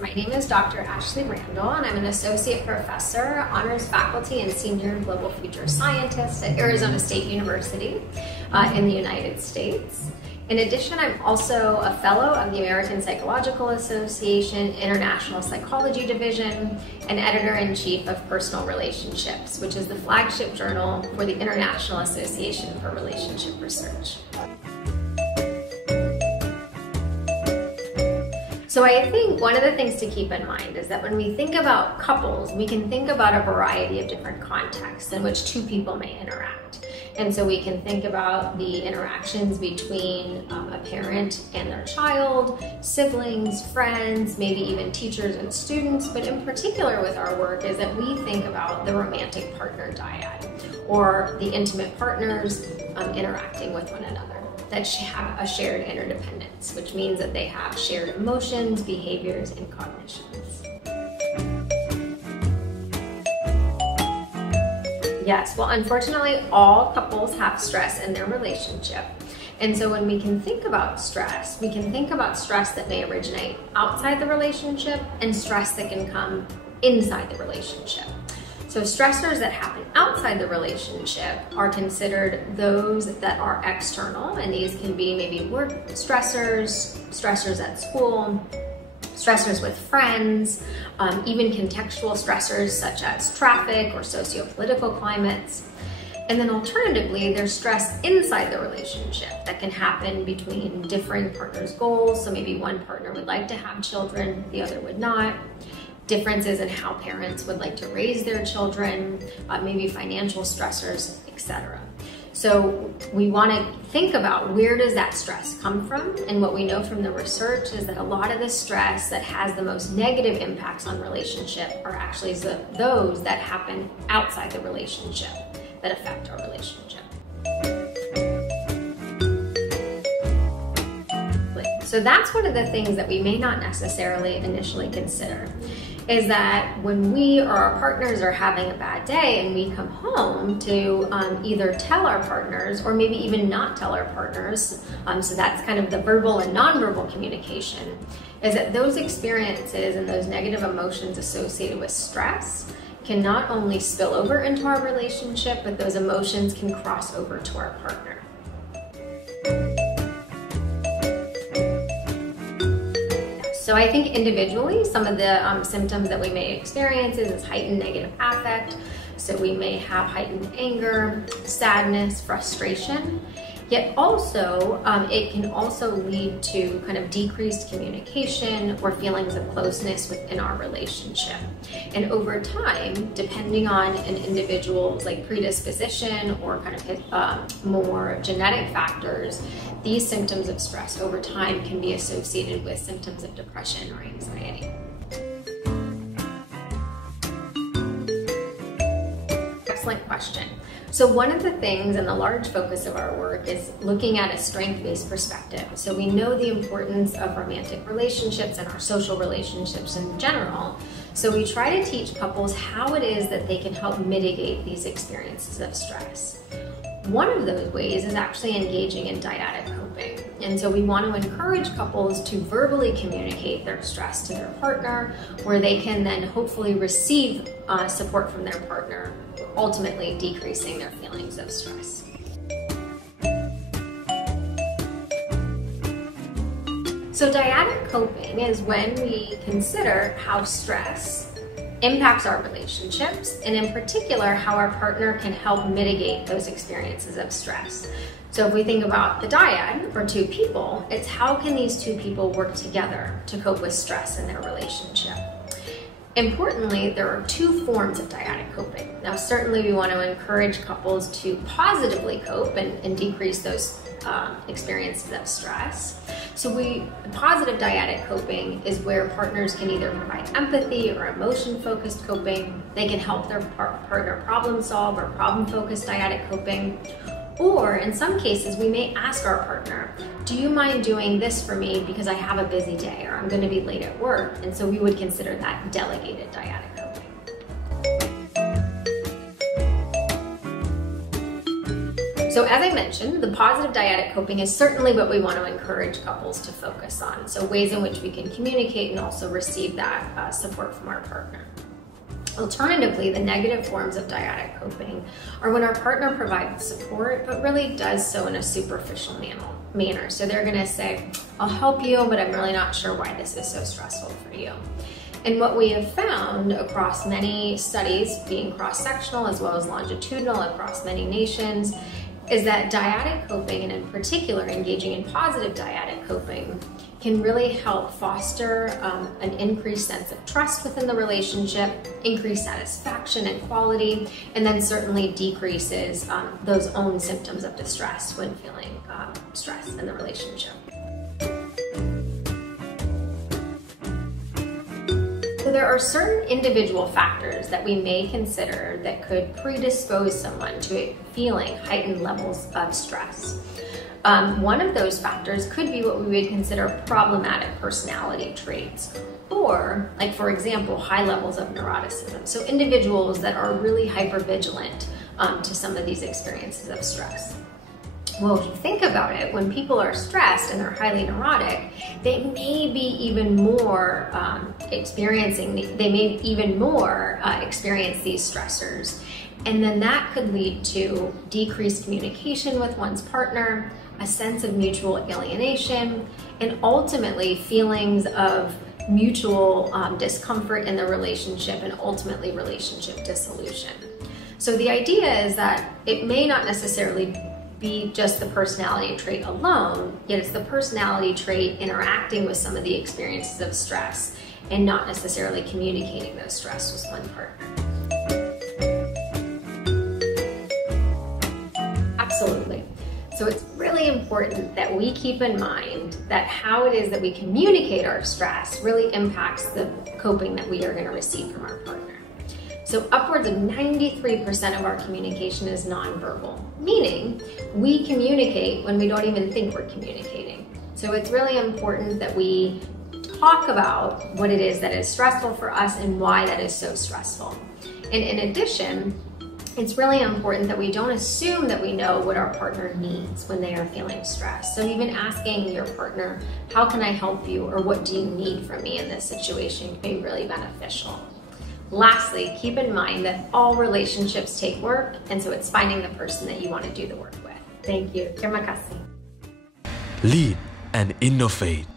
So my name is Dr. K.Randall, and I'm an associate professor, honors faculty, and senior global future scientist at Arizona State University in the United States. In addition, I'm also a fellow of the American Psychological Association International Psychology Division and editor-in-chief of Personal Relationships, which is the flagship journal for the International Association for Relationship Research. So I think one of the things to keep in mind is that when we think about couples, we can think about a variety of different contexts in which two people may interact. And so we can think about the interactions between a parent and their child, siblings, friends, maybe even teachers and students. But in particular with our work is that we think about the romantic partner dyad, or the intimate partners interacting with one another that have a shared interdependence, which means that they have shared emotions, behaviors, and cognitions. Yes, well, unfortunately, all couples have stress in their relationship. And so when we can think about stress, we can think about stress that may originate outside the relationship and stress that can come inside the relationship. So stressors that happen outside the relationship are considered those that are external, and these can be maybe work stressors, stressors at school, stressors with friends, even contextual stressors such as traffic or socio-political climates. And then alternatively, there's stress inside the relationship that can happen between differing partners' goals. So maybe one partner would like to have children, the other would not. Differences in how parents would like to raise their children, maybe financial stressors, etc. So we want to think about where does that stress come from, and what we know from the research is that a lot of the stress that has the most negative impacts on relationship are actually those that happen outside the relationship that affect our relationship. So that's one of the things that we may not necessarily initially consider, is that when we or our partners are having a bad day and we come home to either tell our partners or maybe even not tell our partners, so that's kind of the verbal and nonverbal communication, is that those experiences and those negative emotions associated with stress can not only spill over into our relationship, but those emotions can cross over to our partner. So I think individually, some of the symptoms that we may experience is heightened negative affect. So we may have heightened anger, sadness, frustration, yet also it can also lead to kind of decreased communication or feelings of closeness within our relationship. And over time, depending on an individual's like predisposition or kind of more genetic factors, these symptoms of stress over time can be associated with symptoms of depression or anxiety. Excellent question. So one of the things and the large focus of our work is looking at a strength-based perspective. So we know the importance of romantic relationships and our social relationships in general. So we try to teach couples how it is that they can help mitigate these experiences of stress. One of those ways is actually engaging in dyadic coping. And so we want to encourage couples to verbally communicate their stress to their partner, where they can then hopefully receive support from their partner, ultimately decreasing their feelings of stress. So dyadic coping is when we consider how stress impacts our relationships, and in particular, how our partner can help mitigate those experiences of stress. So if we think about the dyad, or two people, it's how can these two people work together to cope with stress in their relationship. Importantly, there are two forms of dyadic coping. Now, certainly we want to encourage couples to positively cope and decrease those experiences of stress. So positive dyadic coping is where partners can either provide empathy or emotion-focused coping. They can help their partner problem solve or problem-focused dyadic coping. Or in some cases, we may ask our partner, do you mind doing this for me because I have a busy day or I'm going to be late at work? And so we would consider that delegated dyadic coping. So as I mentioned, the positive dyadic coping is certainly what we want to encourage couples to focus on. So ways in which we can communicate and also receive that support from our partner. Alternatively, the negative forms of dyadic coping are when our partner provides support, but really does so in a superficial manner. So they're gonna say, I'll help you, but I'm really not sure why this is so stressful for you. And what we have found across many studies, being cross-sectional as well as longitudinal across many nations, is that dyadic coping, and in particular engaging in positive dyadic coping, can really help foster an increased sense of trust within the relationship, increased satisfaction and quality, and then certainly decreases those own symptoms of distress when feeling stress in the relationship. So there are certain individual factors that we may consider that could predispose someone to feeling heightened levels of stress. One of those factors could be what we would consider problematic personality traits, or, like for example, high levels of neuroticism. So individuals that are really hypervigilant to some of these experiences of stress. Well, if you think about it, when people are stressed and they're highly neurotic, they may be even more experience these stressors. And then that could lead to decreased communication with one's partner, a sense of mutual alienation, and ultimately feelings of mutual discomfort in the relationship and ultimately relationship dissolution. So the idea is that it may not necessarily be just the personality trait alone, yet it's the personality trait interacting with some of the experiences of stress and not necessarily communicating those stress with one partner. Absolutely. So it's really important that we keep in mind that how it is that we communicate our stress really impacts the coping that we are going to receive from our partner. So upwards of 93% of our communication is nonverbal, meaning we communicate when we don't even think we're communicating. So it's really important that we talk about what it is that is stressful for us and why that is so stressful. And in addition, it's really important that we don't assume that we know what our partner needs when they are feeling stressed. So even asking your partner, how can I help you, or what do you need from me in this situation, can be really beneficial. Lastly, keep in mind that all relationships take work, and so it's finding the person that you want to do the work with. Thank you. Terima kasih. Lead and innovate.